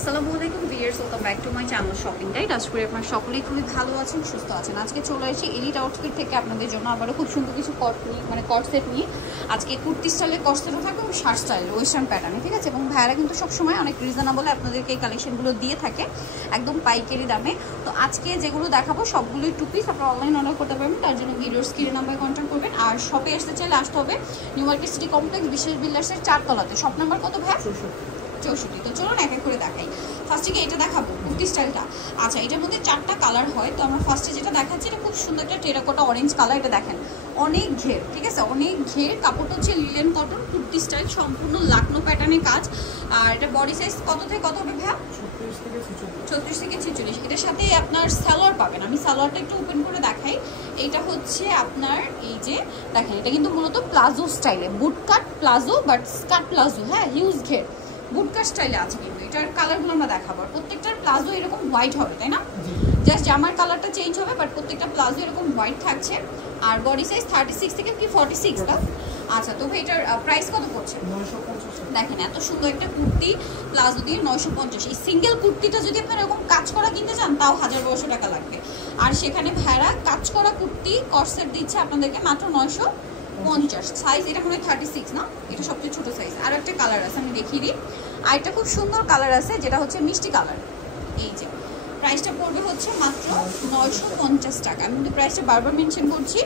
আসসালামু আলাইকুম viewers, welcome back to my channel shopping guide. আশা করি আপনারা সকলেই খুবই ভালো আছেন, সুস্থ আছেন। আজকে চলে এসেছি এলিট আউটফিট থেকে আপনাদের জন্য আবারও খুব সুন্দর কিছু কট সেট নিয়ে। আজকে কুর্তি স্টাইলের কট সেটও থাকবে এবং শার্ট স্টাইলের ওয়েস্টার্ন প্যাটার্নে, ঠিক আছে। এবং ভাইয়ারা কিন্তু সবসময় অনেক রিজনেবলে আপনাদেরকে এই কালেকশনগুলো দিয়ে থাকে একদম পাইকারি দামে। তো আজকে যেগুলো দেখাবো সবগুলোই টু পিস, আপনারা অনলাইন অর্ডার করতে পারবেন। তার জন্য ভিডিওর স্ক্রিনে নাম্বারে কন্ট্যাক্ট করবেন। আর শপে আসতে চাইলে আসতে হবে নিউ মার্কেট সিটি কমপ্লেক্স বিশেষ বিল্ডার্সের 4 তলাতে। শপ নাম্বার কত ভাই? 64। তো চলুন এক এক করে দেখাই। ফার্স্টে এটা দেখাবো কুর্তি স্টাইলটা। আচ্ছা, এটার মধ্যে 4টা কালার হয়। তো আমরা ফার্স্টে যেটা দেখাচ্ছি এটা খুব সুন্দর একটা টেরাকোটা অরেঞ্জ কালার। এটা দেখেন অনেক ঘের, ঠিক আছে, অনেক ঘের। কাপড়টা হচ্ছে লিলেন কটন, কুর্তি স্টাইল, সম্পূর্ণ লাকনো প্যাটার্নের কাজ। আর এটা বডি সাইজ কত থেকে কত হবে ভাইয়া? 36 থেকে 46। এটার সাথে আপনার সালোয়ার পাবেন। আমি সালোয়ারটা একটু ওপেন করে দেখাই। এইটা হচ্ছে আপনার এই যে দেখেন, এটা কিন্তু মূলত প্লাজো স্টাইলে, boot cut palazzo, but skirt palazzo, হ্যাঁ, হিউজ ঘের বুটকার স্টাইলে আছে। কিন্তু এটার কালারগুলো আমরা দেখাবো। প্রত্যেকটার প্লাজো এরকম হোয়াইট হবে, তাই না? জাস্ট জামার কালারটা চেঞ্জ হবে, বাট প্রত্যেকটা প্লাজো এরকম হোয়াইট থাকছে। আর বডি সাইজ 36 থেকে কি 46 না? আচ্ছা, তবে এটার প্রাইস কত পড়ছে? 950। দেখেন এত সুন্দর একটা কুর্তি প্লাজো দিয়ে 950। এই সিঙ্গেল কুর্তিটা যদি আপনারা এরকম কাজ করা কিনতে চান তাও 1200 টাকা লাগবে। আর সেখানে ভাইরা কাজ করা কুর্তি কটসেট দিচ্ছে আপনাদেরকে মাত্র 950। সাইজ এটা মনে হয় 36 না? এটা সবচেয়ে ছোট সাইজ। আর একটা কালার আছে, আমি দেখিয়ে দিই। আর একটা খুব সুন্দর কালার আছে যেটা হচ্ছে মিষ্টি কালার। এই যে প্রাইসটা পড়বে হচ্ছে মাত্র 950 টাকা। আমি কিন্তু প্রাইসটা বারবার মেনশন করছি।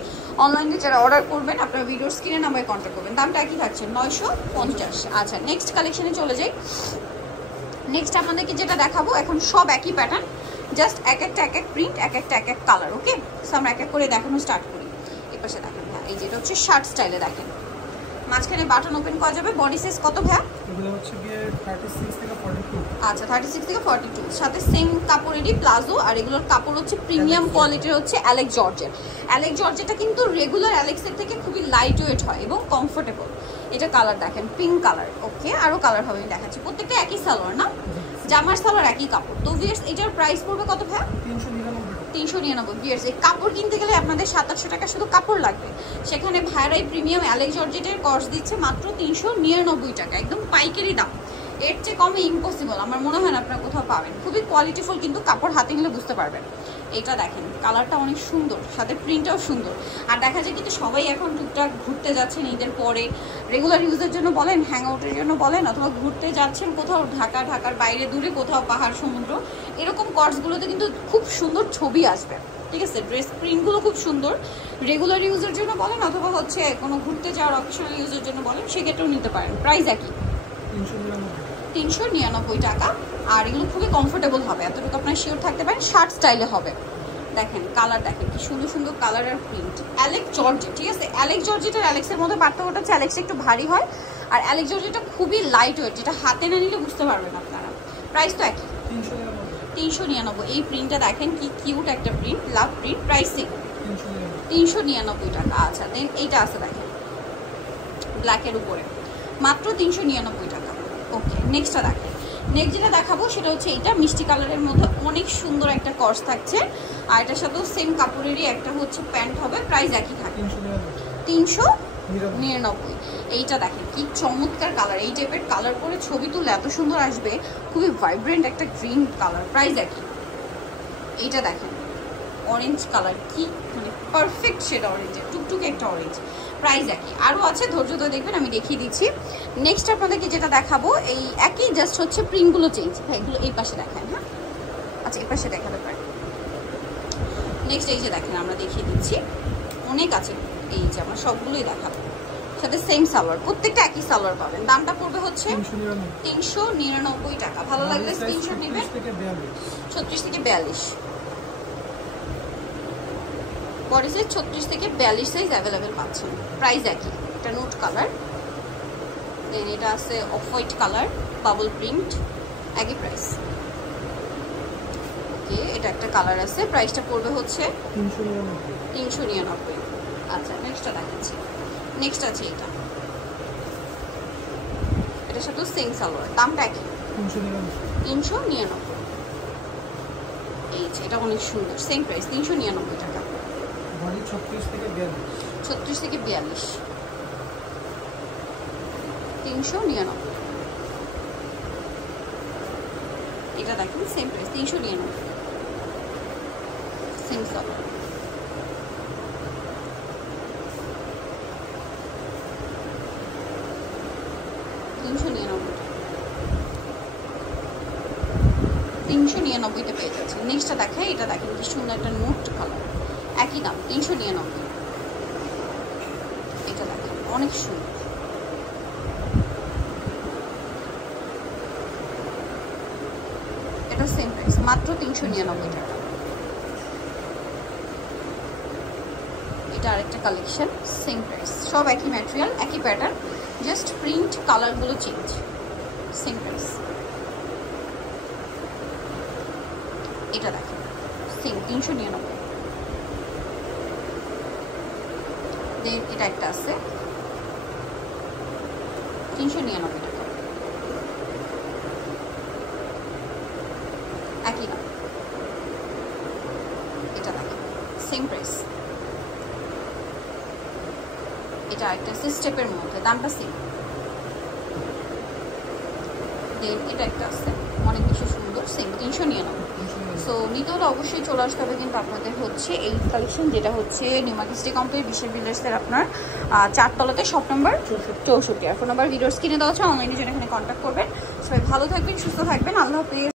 অনলাইনে যারা অর্ডার করবেন আপনারা ভিডিওর স্ক্রিনে নাম্বারে কন্ট্যাক্ট করবেন। দামটা একই থাকছে 950। আচ্ছা, নেক্সট কালেকশনে চলে যাই। নেক্সট আপনাদেরকে যেটা দেখাবো এখন সব একই প্যাটার্ন, জাস্ট এক এক প্রিন্ট, এক এক কালার। ওকে, সো আমরা এক এক করে দেখানো স্টার্ট করি। এই পাশে দেখেন, হ্যাঁ, এই যেটা হচ্ছে শার্ট স্টাইলে। দেখেন মাঝখানে বাটন ওপেন করা যাবে। বডি সাইজ কত ভাই? এগুলো হচ্ছে গিয়ে 36 থেকে 42। আচ্ছা, 36 থেকে 42। সাথে সেম কাপড়েরই প্লাজো। আর এগুলোর কাপড় হচ্ছে প্রিমিয়াম কোয়ালিটির, হচ্ছে অ্যালেক্স জর্জেট। অ্যালেক্স জর্জেটটা কিন্তু রেগুলার অ্যালেক্সের থেকে খুবই লাইট ওয়েট হয় এবং কমফোর্টেবল। এটা কালার দেখেন পিঙ্ক কালার। ওকে, আরো কালার হবে আমি দেখাচ্ছি। প্রত্যেকটা একই সালোয়ার না? জামার সালোয়ার একই কাপড়। তো ভিউয়ার্স এটার প্রাইস পড়বে কত ভাই? 399। ভিউয়ার্স এই কাপড় কিনতে গেলে আপনাদের 700 টাকা শুধু কাপড় লাগবে। সেখানে ভাইরাই প্রিমিয়াম অ্যালেক্স জর্জেটের কস্ট দিচ্ছে মাত্র 399 টাকা, একদম পাইকারি দাম। এর চেয়ে কমে ইম্পসিবল আমার মনে হয় না আপনারা কোথাও পাবেন। খুবই কোয়ালিটিফুল, কিন্তু কাপড় হাতে নিলে বুঝতে পারবেন। এটা দেখেন কালারটা অনেক সুন্দর, সাথে প্রিন্টটাও সুন্দর। আর দেখা যায় কিন্তু সবাই এখন টুকটাক ঘুরতে যাচ্ছেন ঈদের পরে, রেগুলার ইউজের জন্য বলেন, হ্যাং আউটের জন্য বলেন, অথবা ঘুরতে যাচ্ছেন কোথাও ঢাকার বাইরে দূরে কোথাও পাহাড় সমুদ্র, এরকম কটসগুলোতে কিন্তু খুব সুন্দর ছবি আসবে, ঠিক আছে। ড্রেস প্রিন্টগুলো খুব সুন্দর। রেগুলার ইউজের জন্য বলেন অথবা হচ্ছে কোনো ঘুরতে যাওয়ার অকেশনাল ইউজের জন্য বলেন, সেক্ষেত্রেও নিতে পারেন। প্রাইস একই, 399 টাকা। আর এগুলো খুবই কমফোর্টেবল হবে, এতটুকু আপনার শিওর থাকতে পারেন। শার্ট স্টাইলে হবে। দেখেন কালার, দেখেন কি সুন্দর সুন্দর কালার আর প্রিন্ট। অ্যালেক্স জর্জেট, ঠিক আছে। অ্যালেক্স জর্জেট আর অ্যালেক্সের মধ্যে পার্থক্যটা হচ্ছে অ্যালেক্সটা একটু ভারী হয় আর অ্যালেক্স জর্জেটটা খুবই লাইট ওয়েট, যেটা হাতে না নিলে বুঝতে পারবেন আপনারা। প্রাইস তো একই, 399। এই প্রিন্টটা দেখেন কি কিউট একটা প্রিন্ট, লাভ প্রিন্ট। প্রাইস 399 টাকা। আচ্ছা, দেন এইটা আছে দেখেন ব্ল্যাকের উপরে, মাত্র 399 টাকা। ওকে, নেক্সটটা দেখেন। নেক্সট যেটা দেখাবো সেটা হচ্ছে এইটা মিষ্টি কালারের মধ্যে অনেক সুন্দর একটা কর্স থাকছে। আর এটার সাথেও সেম কাপড়েরই একটা হচ্ছে প্যান্ট হবে। প্রাইস একই থাকে, 399। এইটা দেখেন কি চমৎকার কালার। এই টাইপের কালার করে ছবি তুলে এত সুন্দর আসবে, খুবই ভাইব্রেন্ট একটা গ্রিন কালার। প্রাইস একই। এইটা দেখেন অরেঞ্জ কালার, কি মানে পারফেক্ট শেড অরেঞ্জের, টুকটুকে একটা অরেঞ্জ। প্রাইস একই। আরও আছে, ধৈর্য ধরে দেখবেন, আমি দেখিয়ে দিচ্ছি। নেক্সট আপনাদেরকে যেটা দেখাবো এই একই, জাস্ট হচ্ছে প্রিন্টগুলো চেঞ্জ। হ্যাঁ, এগুলো এই পাশে দেখেন। হ্যাঁ, আচ্ছা, এই পাশে দেখাতে পারেন। নেক্সট এই যে দেখেন আমরা দেখিয়ে দিচ্ছি, অনেক আছে। এই যে আমরা সবগুলোই দেখাবো, সাথে সেম সালোয়ার, প্রত্যেকটা একই সালোয়ার পাবেন। দামটা পড়বে হচ্ছে 399 টাকা। ভালো লাগলে স্ক্রিনশট নেবেন। 36 থেকে 42 বডি সাইজ, 36 থেকে 42 সাইজ অ্যাভেলেবেল পাচ্ছেন। প্রাইস একই। এটা নোট কালার, দেন এটা আছে off white colour, bubble print, একই প্রাইস। ওকে, এটা একটা কালার আছে, প্রাইসটা পড়বে হচ্ছে 399। আচ্ছা, নেক্সটটা দেখাচ্ছি। নেক্সট আছে এটা, এটার সাথে সেম সালোয়ার, দামটা একই, 399। এই যে এটা অনেক সুন্দর, সেম প্রাইস, 399 টাকা। 36 থেকে 42, 36 থেকে 42, 399। এটা দেখেন সেম প্রাইস 399 সেম কালার। $399 পেয়ে যাচ্ছে। নেক্সটটা দেখাই, এটা দেখেন কি সুন্দর একটা নোট কালার, একই দাম 399। এটা দেখেন অনেক সুন্দর, এটা সেম প্রাইস মাত্র 399 টাকা। এটা আরেকটা কালেকশন, সেম প্রাইস, সব একই ম্যাটেরিয়াল একই প্যাটার্ন, জাস্ট প্রিন্ট কালারগুলো চেঞ্জ, সেম প্রাইস। এটা দেখেন সেম 399। দেন এটা একটা আছে 399 টাকা, একই দাম। এটা দেখেন সেম প্রাইস। এটা একটা স্টেপের মধ্যে, দামটা সেম। দেন এটা একটা আছে অনেক বেশি সুন্দর, সেম 399। সো নিতে হলে অবশ্যই চলে আসতে হবে কিন্তু আপনাদের হচ্ছে এই কালেকশন, যেটা হচ্ছে নিউ মার্কেট সিটি কমপ্লেক্স বিশাল বিল্ডার্সের আপনার 4 তলাতে শপ নাম্বার 64। আর ফোন নাম্বার ভিডিওর স্ক্রিনে দেওয়া আছে, অনলাইনে জন্য এখানে কন্ট্যাক্ট করবেন। সবাই ভালো থাকবেন, সুস্থ থাকবেন, আল্লাহ হাফেজ।